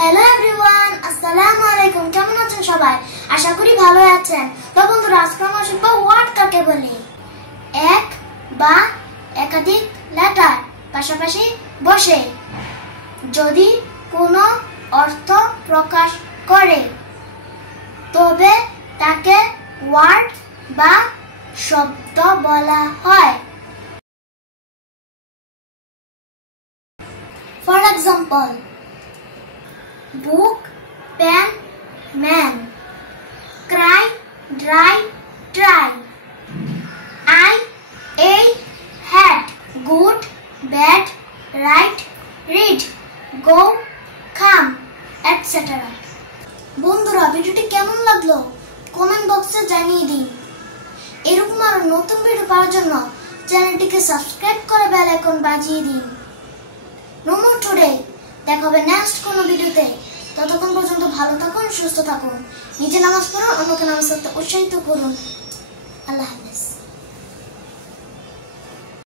Hello everyone, আসসালামু আলাইকুম। কেমন আছেন সবাই? আশা করি ভালো আছেন। তো বন্ধুরা, আজকে আমরা শিখব ওয়ার্ড কাকে বলে। এক বা একাধিক লেটার পাশাপাশি বসে যদি কোনো অর্থ প্রকাশ করে তবে তাকে ওয়ার্ড বা শব্দ বলা হয়। For example, book, pen, man, cry, dry, try, eye, a, hat, good, bad, right, read, go, come, etc. বন্ধুরা, ভিডিওটি কেমন লাগলো কমেন্ট বক্সে জানিয়ে দিন। এরকম আরো নতুন ভিডিও পাওয়ার জন্য চ্যানেলটিকে সাবস্ক্রাইব করে বেল আইকন বাজিয়ে দিন। নো মোর টুডে, দেখা হবে নেক্সট কোনো ভিডিওতে। ততক্ষণ পর্যন্ত ভালো থাকুন, সুস্থ থাকুন, নিজে নামাজ পড়ুন, অন্যকে নামাজ পড়তে উৎসাহিত করুন। আল্লাহ হাফেজ।